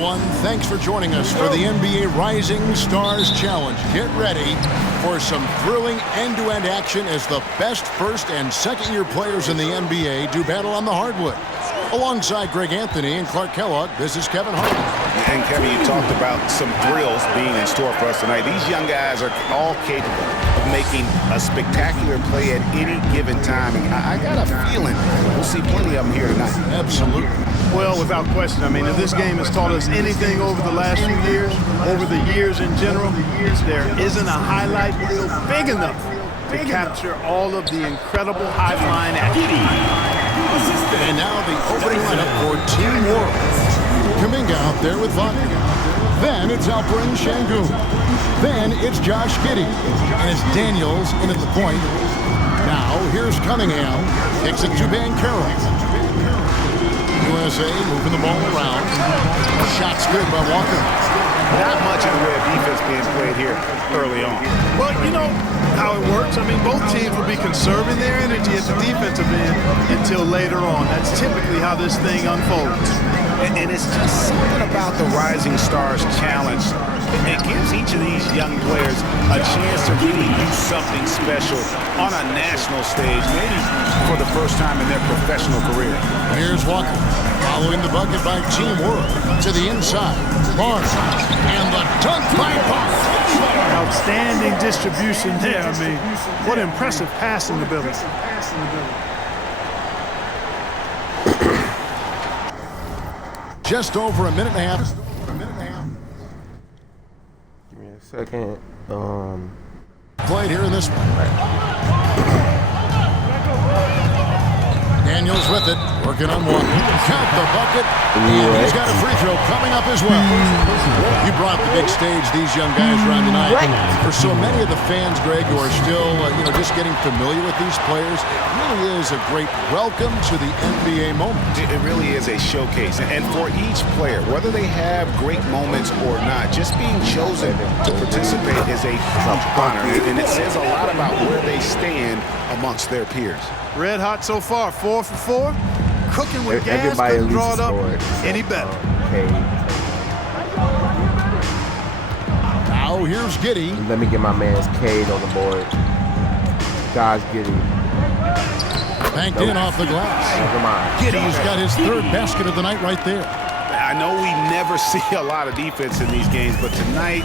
everyone. Thanks for joining us for the NBA Rising Stars Challenge. Get ready for some thrilling end-to-end action as the best first and second-year players in the NBA do battle on the hardwood. Alongside Greg Anthony and Clark Kellogg, this is Kevin Harlan. And Kevin, you talked about some thrills being in store for us tonight. These young guys are all capable of making a spectacular play at any given time. And I got a feeling we'll see plenty of them here tonight. Absolutely. Well, without question. I mean, if this game has taught us anything over the last few years, over the years in general, there isn't a highlight reel big enough to capture all of the incredible high-flying action. And now the opening lineup for Team World. Kuminga out there with Wagner. Then it's Alperen Sengun. Then it's Josh Giddey. And it's Daniels in at the point. Now here's Cunningham. Kicks it to Banchero. USA moving the ball around. Shot's good by Walker. Not much in the way of defense being played here early on. Well, you know how it works. I mean, both teams will be conserving their energy at the defensive end until later on. That's typically how this thing unfolds. And it's just something about the Rising Stars Challenge. It gives each of these young players a chance to really do something special on a national stage, maybe for the first time in their professional career. Here's Walker, following the bucket by Team World to the inside. Barnes, and the dunk by Barnes. Outstanding distribution there. I mean, what impressive passing ability. Just over a minute and a half. Give me a second. Played here in this one. Daniels with it, working on one. Count the bucket, and he's got a free throw coming up as well. You brought the big stage these young guys around tonight. For so many of the fans, Greg, who are still, just getting familiar with these players, it really is a great welcome to the NBA moment. It really is a showcase. And for each player, whether they have great moments or not, just being chosen to participate is a huge honor. And it says a lot about where they stand amongst their peers. Red hot so far, 4 for 4. Cooking with gas, Everybody couldn't draw it up scored. any better. Now here's Giddey. Let me get my man's Cade on the board. Josh Giddey. Banked in off the glass. Giddey's got his third basket of the night right there. I know we never see a lot of defense in these games, but tonight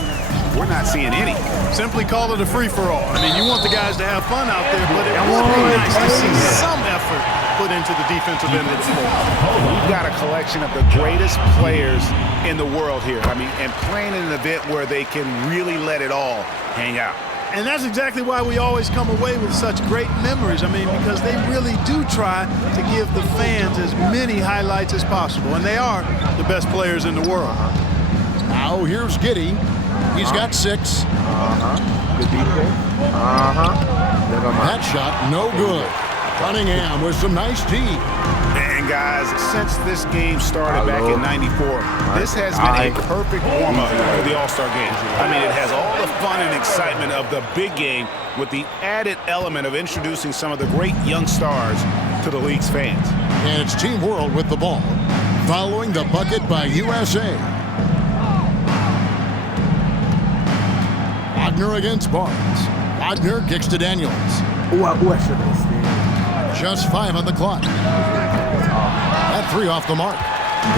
we're not seeing any. Simply call it a free-for-all. I mean, you want the guys to have fun out there, but it would be nice to see some effort put into the defensive end of the floor. We've got a collection of the greatest players in the world here. I mean, and playing in an event where they can really let it all hang out. And that's exactly why we always come away with such great memories. I mean, because they really do try to give the fans as many highlights as possible. And they are the best players in the world. Now here's Giddey. He's got 6. Good defense. That shot, no good. Cunningham with some nice D. And guys, since this game started back in '94, this has been a perfect warm-up for the All-Star game. I mean, it has all the fun and excitement of the big game with the added element of introducing some of the great young stars to the league's fans. And it's Team World with the ball, following the bucket by USA. Wagner against Barnes. Wagner kicks to Daniels. What should I say? Just 5 on the clock. That 3 off the mark.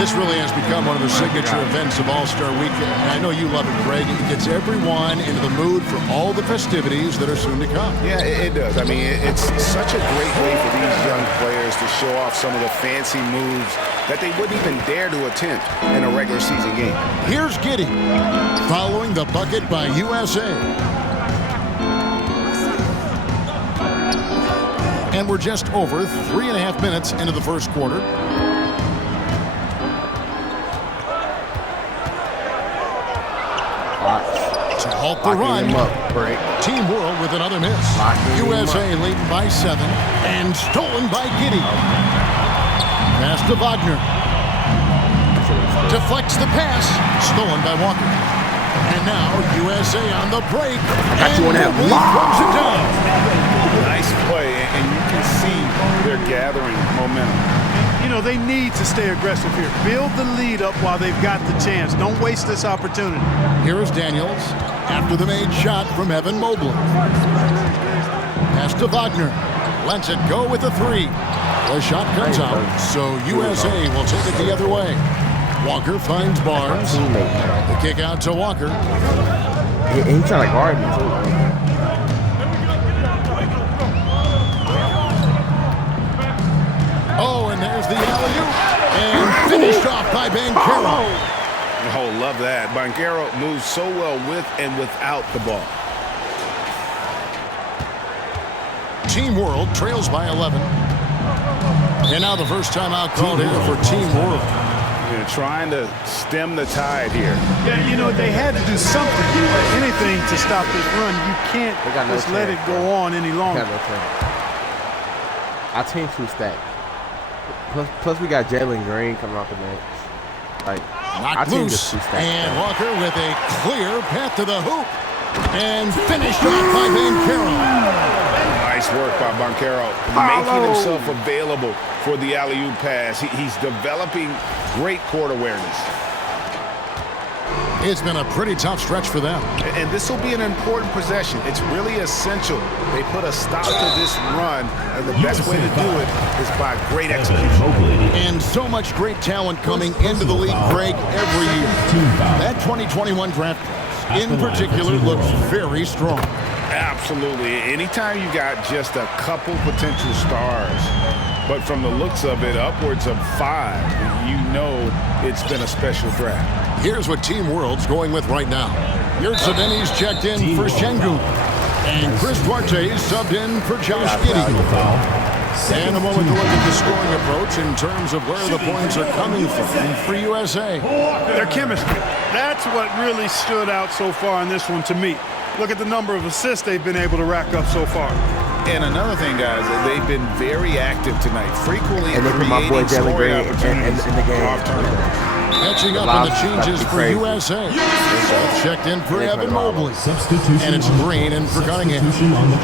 This really has become one of the signature events of All-Star Weekend. And I know you love it, Greg. It gets everyone into the mood for all the festivities that are soon to come. Yeah, it does. I mean, it's such a great way for these young players to show off some of the fancy moves that they wouldn't even dare to attempt in a regular season game. Here's Giddey, following the bucket by USA. And we're just over 3.5 minutes into the first quarter. To halt the run, Team World with another miss. USA leading by 7 and stolen by Giddey. Pass to Wagner. Deflects the pass, stolen by Walker. And now USA on the break. Got you on that throws it down. Nice play, and you can see they're gathering momentum. You know, they need to stay aggressive here. Build the lead up while they've got the chance. Don't waste this opportunity. Here is Daniels after the made shot from Evan Mobley. Pass to Wagner. Lets it go with a three. The shot comes out, so USA will take it the other way. Walker finds Barnes. The kick out to Walker. He's trying to guard me, too. Oh, and there's the alley-oop. And finished off by Banchero. Oh, love that. Banchero moves so well with and without the ball. Team World trails by 11. And now the first timeout called here for Team World. They're trying to stem the tide here. Yeah, you know, they had to do something, anything to stop this run. You can't just let it go on any longer. Our team's too stacked. Plus we got Jalen Green coming off the bench. Like, knocked loose, and Walker with a clear path to the hoop. And finished off by Banchero. Nice work by Banchero, making himself available for the alley-oop pass. He's developing great court awareness. It's been a pretty tough stretch for them. And this will be an important possession. It's really essential. They put a stop to this run, and the best way to do it is by great execution. And so much great talent coming into the league, Greg, every year. That 2021 draft class, in particular, looks very strong. Absolutely. Anytime you got just a couple potential stars, but from the looks of it, upwards of 5, you know it's been a special draft. Here's what Team World's going with right now. Yurtseven's checked in for Şengün. And Chris Duarte's subbed in for Josh Giddey. And a moment to look at the scoring approach in terms of where the points are coming from for USA. Their chemistry. That's what really stood out so far in this one to me. Look at the number of assists they've been able to rack up so far. And another thing, guys, they've been very active tonight, frequently creating scoring opportunities in the game. Off turnover. Catching up in the changes for USA. Smith checked in for Evan Mobley. And it's Green in for Cunningham.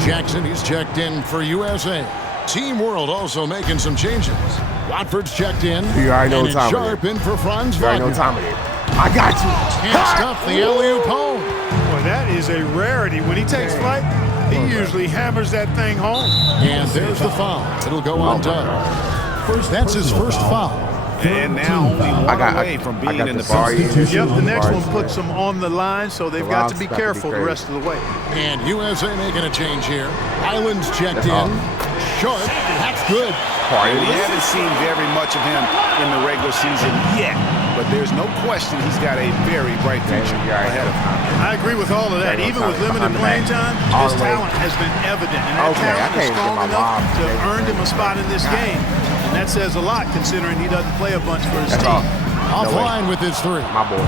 Jackson, he's checked in for USA. Team World also making some changes. Watford's checked in. You already know and what time Sharp in for Franz You already know Wagner. what time it is. I got you. Can't stuff the alley-oop home. Boy, that is a rarity. When he takes flight, he usually hammers that thing home. And there's the foul. It'll go undone. That's his first foul. And now only one away from being in the bar. Yep, the next one puts them on the line, so they've got to be careful the rest of the way. And USA making a change here. Island's checked in. Sharp, that's good. We haven't seen very much of him in the regular season yet, but there's no question he's got a very bright future ahead of him. I agree with all of that. Even with limited playing time, his talent has been evident, and that talent is strong enough to have earned him a spot in this game. And that says a lot, considering he doesn't play a bunch for his team. Offline with his three. My boy.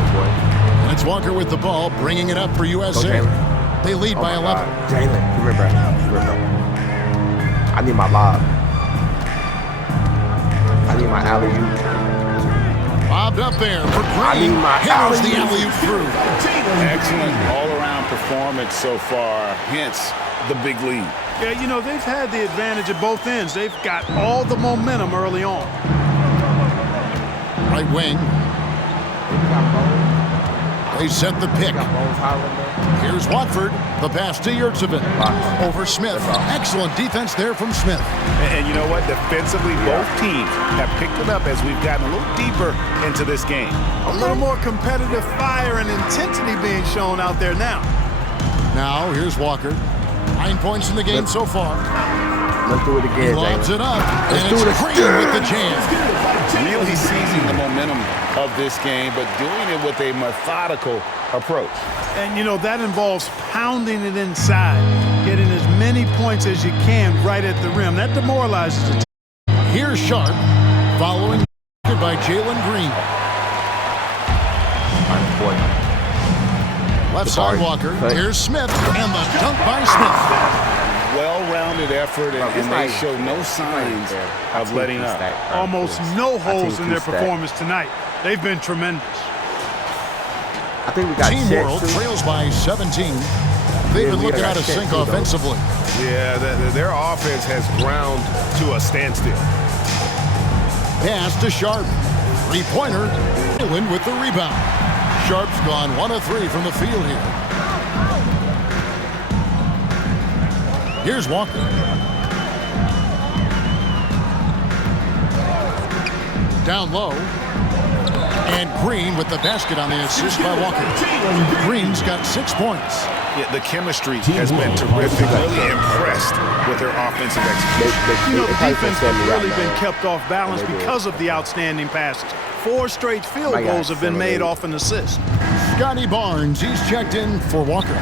And it's Walker with the ball, bringing it up for USA. They lead by 11. Jalen, come here, bro. I need my lob. I need my alley-oop. Lobbed up there for Green. Hammers the alley-oop through. Excellent all-around performance so far, hence the big lead. Yeah, you know, they've had the advantage at both ends. They've got all the momentum early on. Right wing. They set the pick. Here's Watford. The pass to Yurtseven. Over Smith. Excellent defense there from Smith. And you know what? Defensively, both teams have picked it up as we've gotten a little deeper into this game. A little more competitive fire and intensity being shown out there now. Now, here's Walker. 9 points in the game so far. Let's do it again, He lobs it up, and it's Green with the jam. Really seizing the momentum of this game, but doing it with a methodical approach. And, you know, that involves pounding it inside, getting as many points as you can right at the rim. That demoralizes the team. Here's Sharp, following by Jalen Green. Left side Walker. Here's Smith, and the dunk by Smith. Well-rounded effort, and they show no signs of letting up. Almost no holes in their performance tonight. They've been tremendous. I think we got Team World trails by 17. They've been looking out of sync offensively. Yeah, their offense has ground to a standstill. Pass to Sharp. Three-pointer. ManDayland with the rebound. Sharp's gone 1 of 3 from the field here. Here's Walker. Down low. And Green with the basket on the assist by Walker. Green's got 6 points. Yeah, the chemistry has been terrific. Really impressed with their offensive execution. You know, the defense has really been kept off balance because of the outstanding passes. 4 straight field goals have been made off an assist. Scotty Barnes, he's checked in for Walker.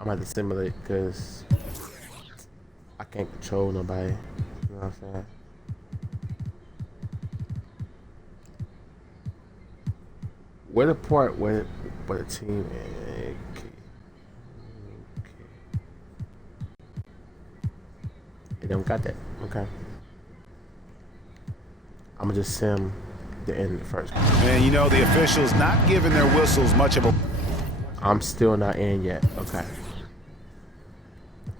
I'm going to simulate because I can't control nobody. You know what I'm saying? Where the part where the team they don't got that. Okay. I'm gonna just sim the end of the first. And you know the officials not giving their whistles much of a. I'm still not in yet. Okay.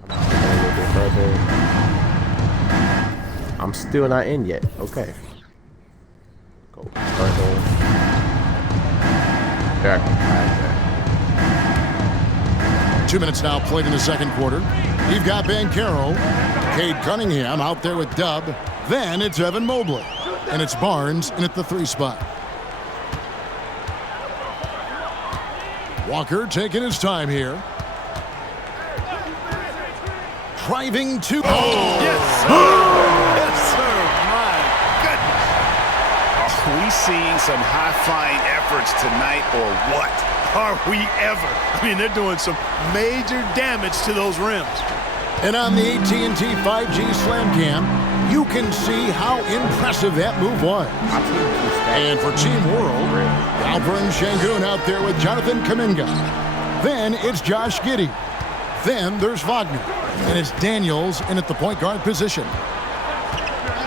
I'm a little bit further. I'm still not in yet. Okay. Go further. There. 2 minutes now played in the second quarter. You've got Banchero. Cade Cunningham out there with Dub. Then it's Evan Mobley. And it's Barnes in at the 3 spot. Walker taking his time here. Driving to... Oh! Yes, sir! Yes, sir! My goodness! Are we seeing some high-flying efforts tonight or what? Are we ever? I mean, they're doing some major damage to those rims. And on the AT&T 5G Slam Cam, you can see how impressive that move was. And for Team World, Alperen Şengün out there with Jonathan Kuminga. Then it's Josh Giddey. Then there's Wagner. And it's Daniels in at the point guard position.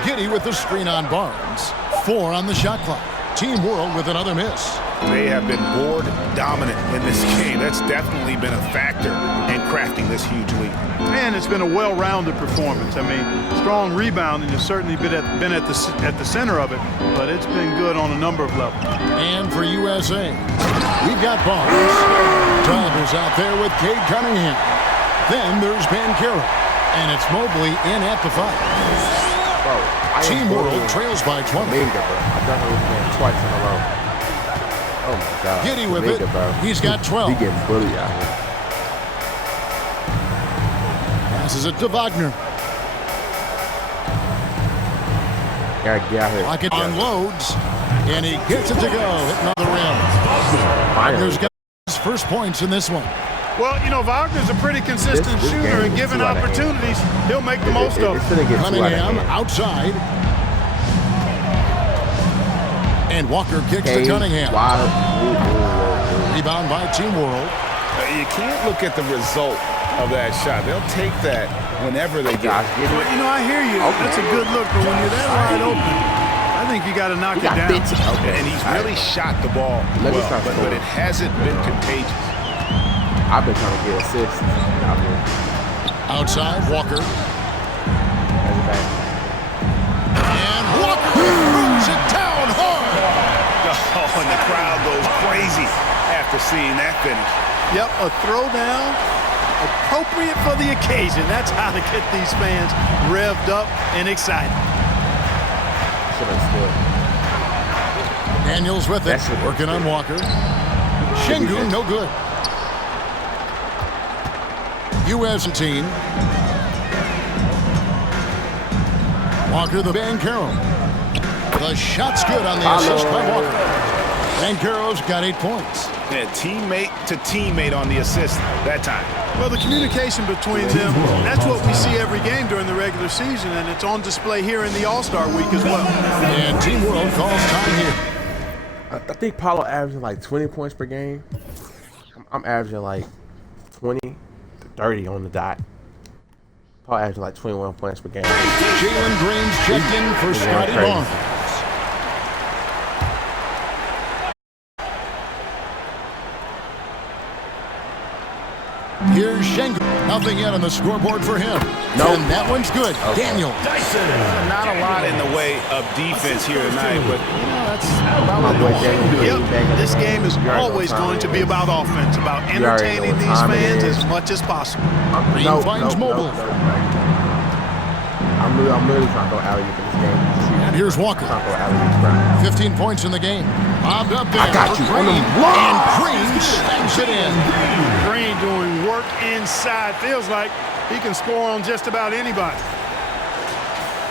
Giddey with the screen on Barnes. 4 on the shot clock. Team World with another miss. They have been board dominant in this game. That's definitely been a factor in crafting this huge lead. And it's been a well-rounded performance. I mean, strong rebounding has certainly been at the center of it, but it's been good on a number of levels. And for USA, we've got Barnes. Tubb is out there with Cade Cunningham. Then there's Banchero, and it's Mobley in at the 5. Team World trails by 20. I've done it twice in a row. Oh my God. Giddey with it. Bro. He's got 12. He getting bullied out here. Passes it to Wagner. Gotta get out here. Pocket unloads, and he gets it to go. Hitting on the rim. Wagner's got his first points in this one. Well, you know, Wagner's a pretty consistent shooter, and given opportunities, he'll make the most of it. Cunningham outside. And Walker kicks to Cunningham. Rebound by Team World. You can't look at the result of that shot. They'll take that whenever they get it. Well, you know, I hear you. That's a good look, but when you're that wide open, I think you got to knock it down. And he's really shot the ball well, but it hasn't been contagious. I've been trying to get assists out here. Outside, Walker. And Walker throws it down hard. Oh, and the crowd goes crazy after seeing that finish. Yep, a throwdown appropriate for the occasion. That's how to get these fans revved up and excited. Daniels with it, working on Walker. Şengün, no good. U.S. team. Walker the Banchero. The shot's good on the assist by Walker. Banchero's got 8 points. Yeah, teammate to teammate on the assist that time. Well, the communication between them, that's what we see every game during the regular season, and it's on display here in the All-Star week as well. And Team World calls time here. I think Paulo averaging like 20 points per game. I'm averaging like 20 to 30 on the dot. Paulo averaging like 21 points per game. Jalen Green's checked in for Scotty Barnes. Here's Şengün. Nothing yet on the scoreboard for him. Nope. And that one's good. Okay. Daniel. Not a lot in the way of defense here tonight, but that's about My boy Daniel. Yep, this game is always going to be about offense, about entertaining these fans as much as possible. Green finds Mobley. I'm really trying to go alley-oop in this game. And here's Walker. I'm trying to go alley-oop, bro. 15 points in the game. Bobbed up there. I got for you. Green. On the block. And Green slams it in. Green doing work inside. Feels like he can score on just about anybody.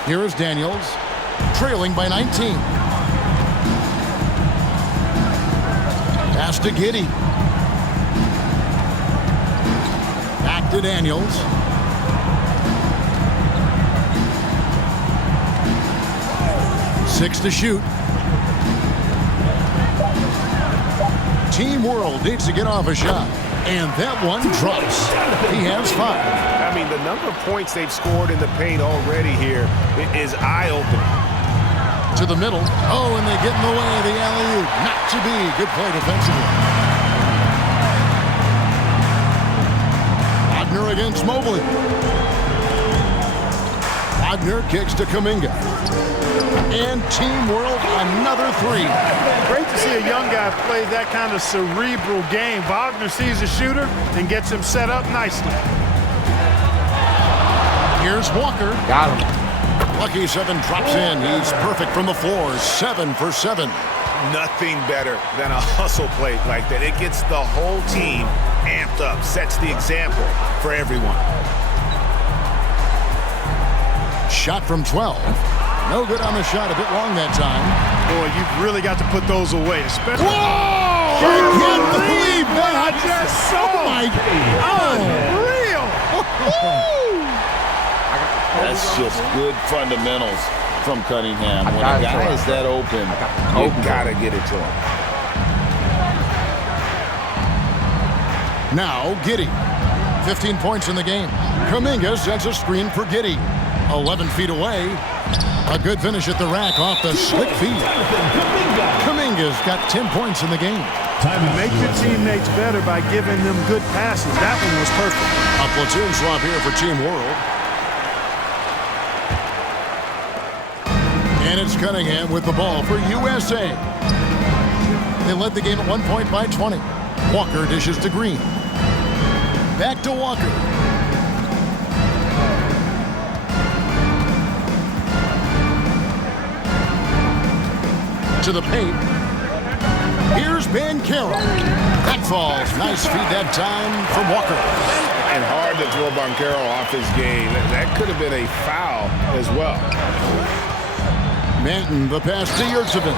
Here is Daniels, trailing by 19. Pass to Giddey. Back to Daniels. Six to shoot. Team World needs to get off a shot. And that one drops. He has 5. I mean, the number of points they've scored in the paint already here is eye-opening. To the middle. Oh, and they get in the way of the alley-oop. Not to be. Good play defensively. Wagner against Mobley. Wagner kicks to Kuminga. And Team World, another 3. Great to see a young guy play that kind of cerebral game. Wagner sees a shooter and gets him set up nicely. Here's Walker. Got him. Lucky 7 drops in. He's perfect from the floor. 7 for 7. Nothing better than a hustle play like that. It gets the whole team amped up, sets the example for everyone. Shot from 12. No good on the shot. A bit long that time. Boy, you've really got to put those away, especially. Whoa! I can't believe that. I just saw. Oh, my God. Unreal. That's just good fundamentals from Cunningham. When a guy is that open, you gotta get it to him. Now, Giddey. 15 points in the game. Kuminga sets a screen for Giddey. 11 feet away. A good finish at the rack off the slick feed. Kuminga's got 10 points in the game. Make your teammates better by giving them good passes. That one was perfect. A platoon swap here for Team World. And it's Cunningham with the ball for USA. They led the game at 1 point by 20. Walker dishes to Green. Back to Walker. To the paint. Here's Bancaro. That falls. Nice feed that time from Walker. And hard to throw Bancaro off his game. That could have been a foul as well. Manton, the pass to Yurtsevin.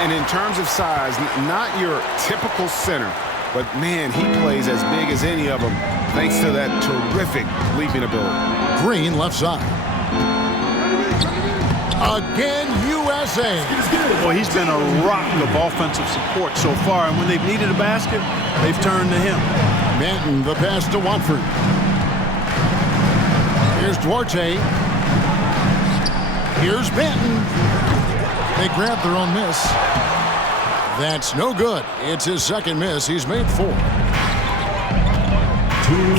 And in terms of size, not your typical center, but man, he plays as big as any of them thanks to that terrific leaping ability. Green left side. Again, USA. Boy, he's been a rock of offensive support so far, and when they've needed a basket, they've turned to him. Manton, the pass to Watford. Here's Duarte. Here's Manton. They grab their own miss. That's no good. It's his second miss. He's made 4.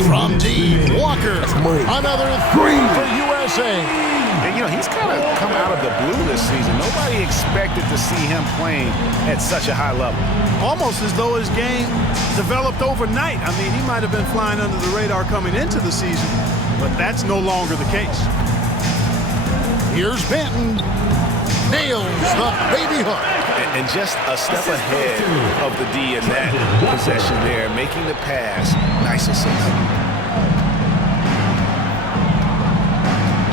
From deep, Walker. Another 3 for USA. And, you know, he's kind of come out of the blue this season. Nobody expected to see him playing at such a high level. Almost as though his game developed overnight. I mean, he might have been flying under the radar coming into the season, but that's no longer the case. Here's Manton. Nails the baby hook. And just a step ahead of the D in that possession there, making the pass. Nice assist.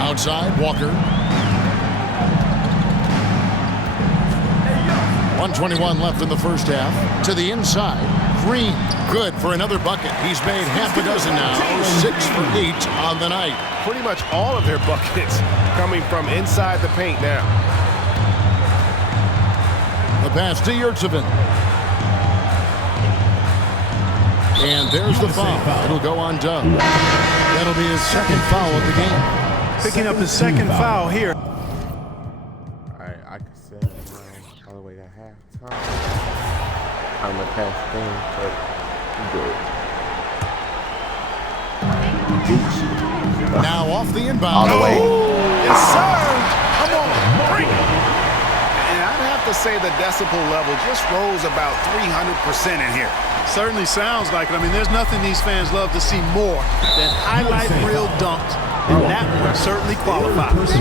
Outside, Walker. 1:21 left in the first half. To the inside, Green. Good for another bucket. He's made half a dozen now. 6 for 8 on the night. Pretty much all of their buckets coming from inside the paint now. The pass to Yurtsevin. And there's the foul. It'll go on Doug. That'll be his second foul of the game. Picking up his second foul here. Alright, I could say all the way to halftime. I'm gonna pass the game, but good. Now off the inbound. All the way. It's served. Come on, bring it. And I'd have to say the decibel level just rose about 300% in here. Certainly sounds like it. I mean, there's nothing these fans love to see more than highlight reel dunks, and that one certainly qualifies.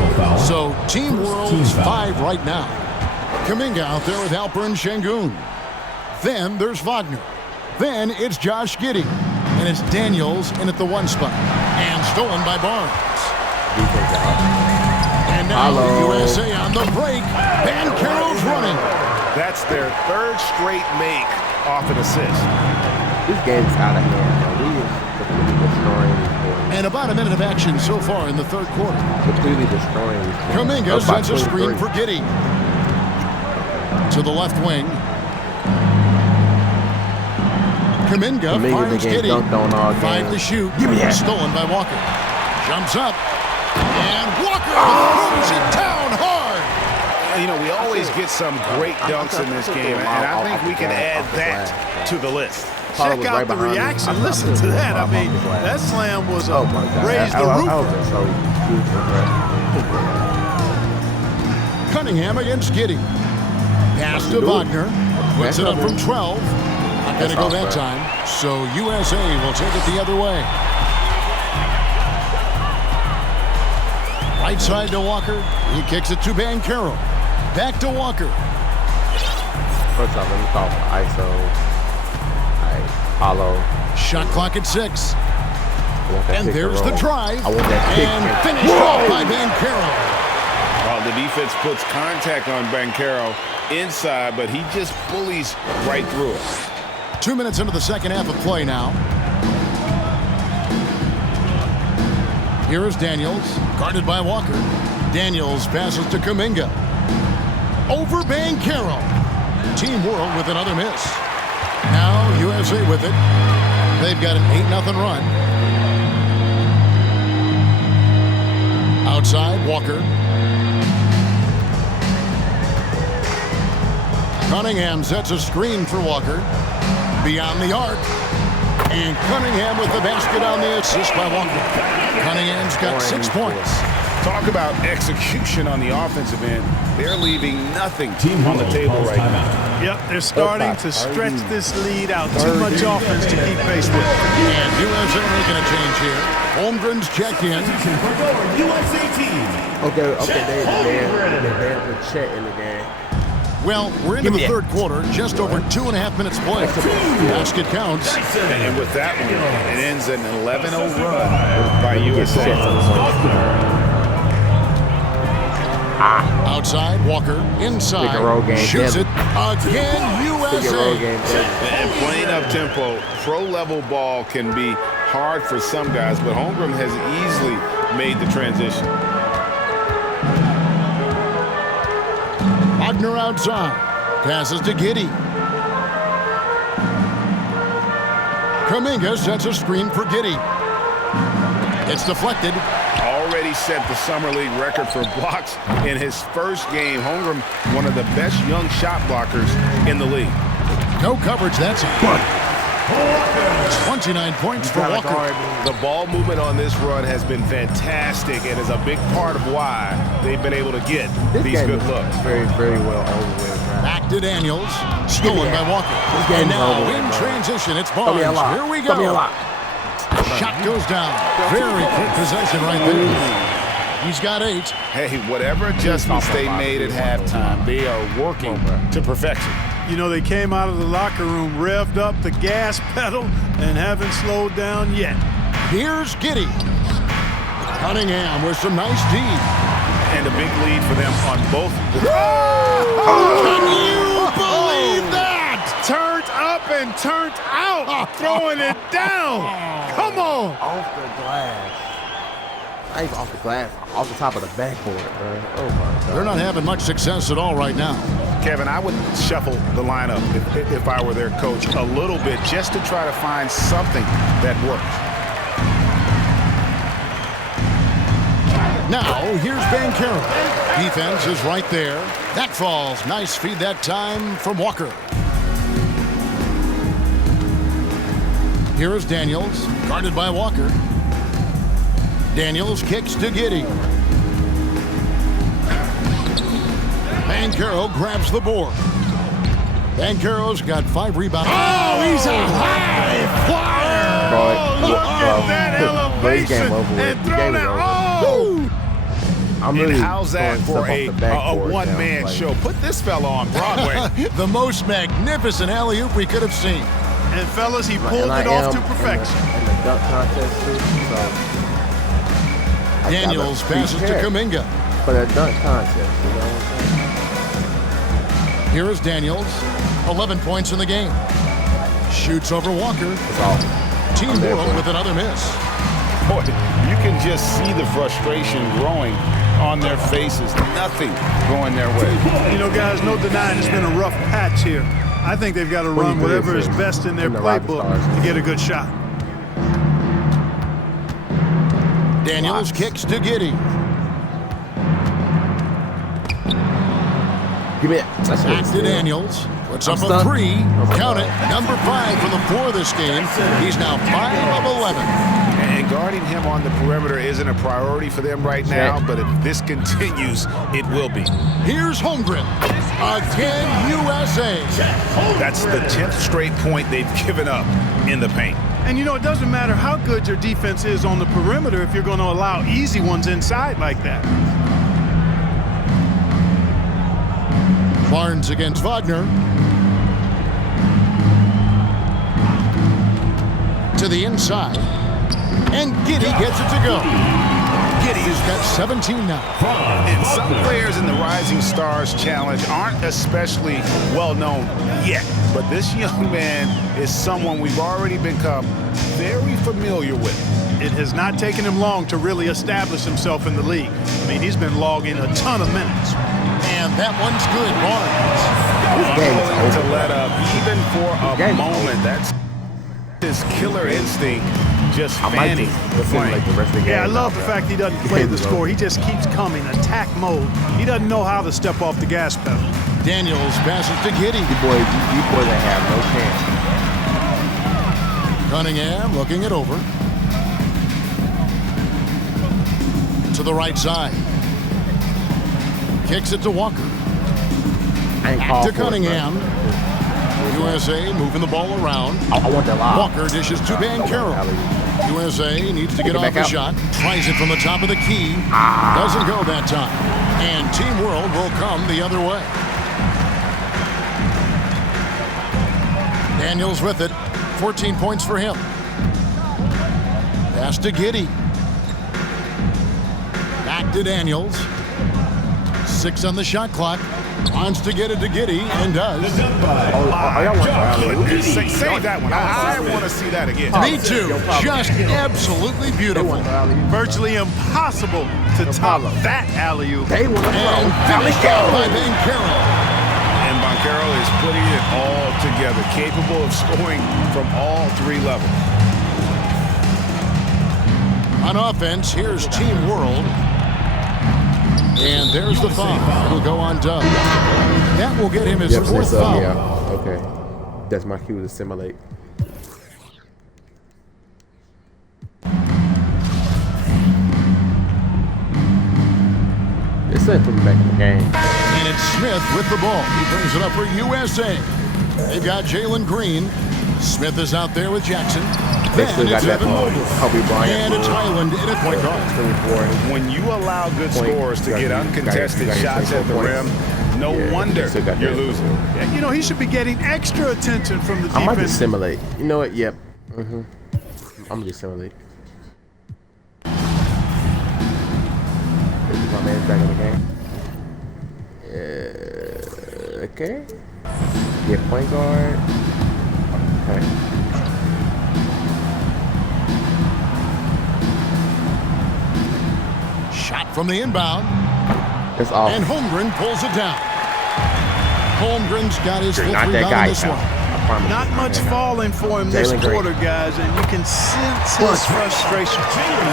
So Team World's 5 right now. Kuminga out there with Alperen Şengün. Then there's Wagner. Then it's Josh Giddey. And it's Daniels in at the 1 spot. And stolen by Barnes. And now USA on the break. Banchero's running. That's their 3rd straight make off an assist. This game's out of hand. We is completely destroying these boys. And about a minute of action so far in the 3rd quarter. Completely destroying these boys. Kuminga sends a screen for Giddey. To the left wing. Kuminga finds Giddey. 5 to shoot. Give me that. Stolen by Walker. Jumps up. And Walker throws it down hard. You know, we always get some great dunks in this game, and I think we can add that to the list. Check out the reaction. Listen to that. I mean, that slam was a raise the roof. Cunningham against Giddey. Pass to Wagner. Puts it up from 12. Not going to go that time. So USA will take it the other way. Right side to Walker. He kicks it to Banchero. Back to Walker. First off, let me call for ISO. Hollow. Shot clock at 6. And there's the drive. I want that kick. And finished off by Banchero. Well, the defense puts contact on Banchero inside, but he just bullies right through it. 2 minutes into the second half of play now. Here is Daniels, guarded by Walker. Daniels passes to Kuminga. Over Banchero. Team World with another miss. Now USA with it. They've got an 8-0 run. Outside, Walker. Cunningham sets a screen for Walker. Beyond the arc. And Cunningham with the basket on the assist by Walker. Cunningham's got 6 points. Talk about execution on the offensive end. They're leaving nothing on the table right now. Yep, they're starting to stretch this lead out. Too much offense to keep pace with. And USA making a change here. Holmgren's checked in. Okay, they put Chet in the game. Well, we're into the 3rd quarter, just over 2.5 minutes played. Basket counts. And with that one, it ends an 11-0 run by USA. Outside, Walker, inside, shoots it, again, USA. And playing up tempo, pro-level ball can be hard for some guys, but Holmgren has easily made the transition. Wagner outside, passes to Giddey. Kuminga sets a screen for Giddey. It's deflected. Already set the Summer League record for blocks in his first game. Holmgren, one of the best young shot blockers in the league. No coverage, that's a butt. 29 points for Walker. The ball movement on this run has been fantastic and is a big part of why they've been able to get these good looks. Very, very well over with. Back to Daniels, stolen by Walker. And now in transition, it's Barnes. Here we go. Shot goes down. Very quick possession right there. He's got 8. Hey, whatever adjustments they made at halftime, they are working to perfection. You know, they came out of the locker room, revved up the gas pedal, and haven't slowed down yet. Here's Giddey. Cunningham with some nice D. And a big lead for them on both. Can you believe that? Turned up and turned out, throwing it down. Come on. Off the glass. Not even off the glass, off the top of the backboard, bro. Oh, my God. They're not having much success at all right now. Kevin, I would shuffle the lineup if I were their coach a little bit just to try to find something that works. Now, here's Banchero. Defense is right there. That falls. Nice feed that time from Walker. Here is Daniels, guarded by Walker. Daniels kicks to Giddey. ManCAREER grabs the board. ManCAREER's got 5 rebounds. Oh, he's a high flyer! Look at that elevation and throw that. Oh! I'm really and how's that for a one-man like, show? Put this fella on Broadway. The most magnificent alley-oop we could have seen. And fellas, he pulled it off to perfection. In the dunk contest too, so Daniels passes to Kuminga. For that dunk contest, you know what I'm saying? Here is Daniels, 11 points in the game. Shoots over Walker. It's all. Team World with another miss. Boy, you can just see the frustration growing on their faces. Nothing going their way. You know, guys, no denying it's been a rough patch here. I think they've got to run whatever is best in their playbook to get a good shot. Daniels kicks to Giddey. Give me it. Back to Daniels. Puts up a 3. Count it. Number 5 for the 4 this game. He's now 5 of 11. And guarding him on the perimeter isn't a priority for them right now, but if this continues, it will be. Here's Holmgren. Again, USA. That's the 10th straight point they've given up in the paint. And you know, it doesn't matter how good your defense is on the perimeter if you're going to allow easy ones inside like that. Barnes against Wagner. To the inside. And Giddey gets it to go. Giddey's got 17 now. And some players in the Rising Stars Challenge aren't especially well known yet, but this young man is someone we've already become very familiar with. It has not taken him long to really establish himself in the league. I mean, he's been logging a ton of minutes. And that one's good, Barnes. Unwilling to let up even for a moment. That's his killer instinct. Just fanning the flame. Yeah, I love the fact he doesn't play the score. He just keeps coming, attack mode. He doesn't know how to step off the gas pedal. Daniels passes to Giddey. You boys that have no chance. Cunningham looking it over. To the right side. Kicks it to Walker. To Cunningham. USA moving the ball around. I want that lob. Walker dishes to ManCAREER. USA needs to get off the shot. Tries it from the top of the key. Doesn't go that time. And Team World will come the other way. Daniels with it. 14 points for him. Pass to Giddey. Back to Daniels. 6 on the shot clock. Wants to get it to Giddey and does. Save that one. I want to see that again. Me too. Just absolutely beautiful. Virtually impossible to top that alley-oop. They want to And finished out by ManCAREER. And MyCAREER is putting it all together, capable of scoring from all 3 levels. On offense, here's Team World. And there's the foul. It'll go on Doug. That will get him his 4th foul. Yeah, okay. That's my cue to simulate. This ain't putting me back in the game. And it's Smith with the ball. He brings it up for USA. They've got Jalen Green. Smith is out there with Jackson. Then it's Evan Mobley. And it's Highland in at point guard. When you allow good scorers to get uncontested shots at the rim, no wonder you're losing. Yeah, you know, he should be getting extra attention from the defense. I might just simulate. You know what? Yep. I'm going to just simulate. This is my man's back in the game. Okay. Yeah, point guard. Okay. Shot from the inbound. It's off. And Holmgren pulls it down. Holmgren's got his 5th not rebound that guy, in this one. Not much falling for him this quarter, guys, and you can sense his frustration.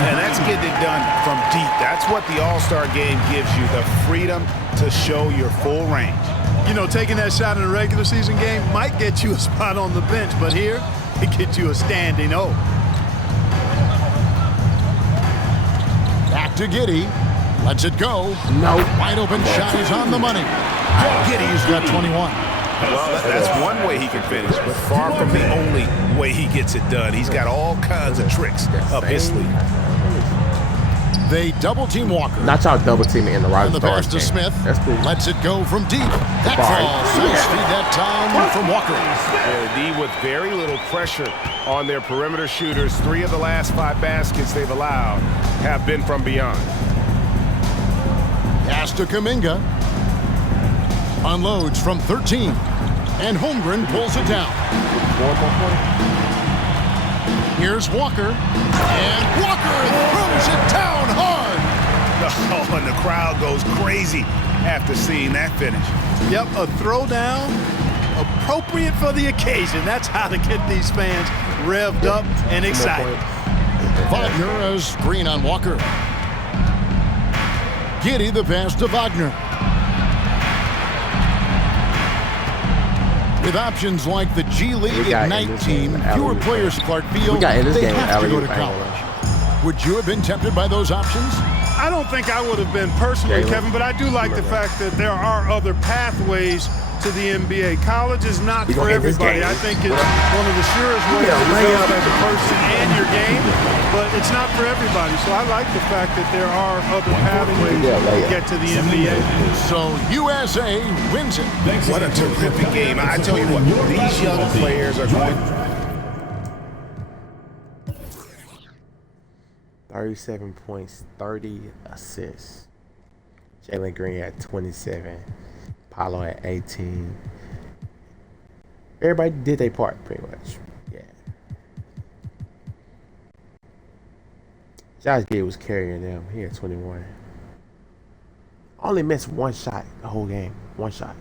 And that's getting it done from deep. That's what the All-Star game gives you, the freedom to show your full range. You know, taking that shot in a regular season game might get you a spot on the bench, but here, it gets you a standing O. Back to Giddey. Lets it go. No. Wide open shot is on the money. Giddey's got 21. Well, that's one way he can finish, but far from the only way he gets it done. He's got all kinds of tricks up his sleeve. They double-team Walker. Not y'all double teaming in the right And the pass to Smith. That's cool. Lets it go from deep. That falls. Nice feed that time from Walker. D with very little pressure on their perimeter shooters. 3 of the last 5 baskets they've allowed have been from beyond. Pass to Kuminga. Unloads from 13. And Holmgren pulls it down. Here's Walker. And Walker throws it down hard. Oh, and the crowd goes crazy after seeing that finish. Yep, a throwdown appropriate for the occasion. That's how to get these fans revved up and excited. Wagner has screen on Walker. Giddey the pass to Wagner. With options like the G League Ignite team, fewer players at Clark Field, they have to go to college. Would you have been tempted by those options? I don't think I would have been personally, Kevin, but I do like the fact that there are other pathways to the NBA. College is not for everybody. I think it's one of the surest ways to develop as a person and your game, but it's not for everybody. So I like the fact that there are other pathways to get to the NBA. So USA wins it. What a terrific game. I tell you what, these young players are going. 37 points, 30 assists. Jalen Green at 27. Paolo at 18. Everybody did their part, pretty much. Yeah. Josh Giddey was carrying them. He had 21. Only missed one shot the whole game. One shot.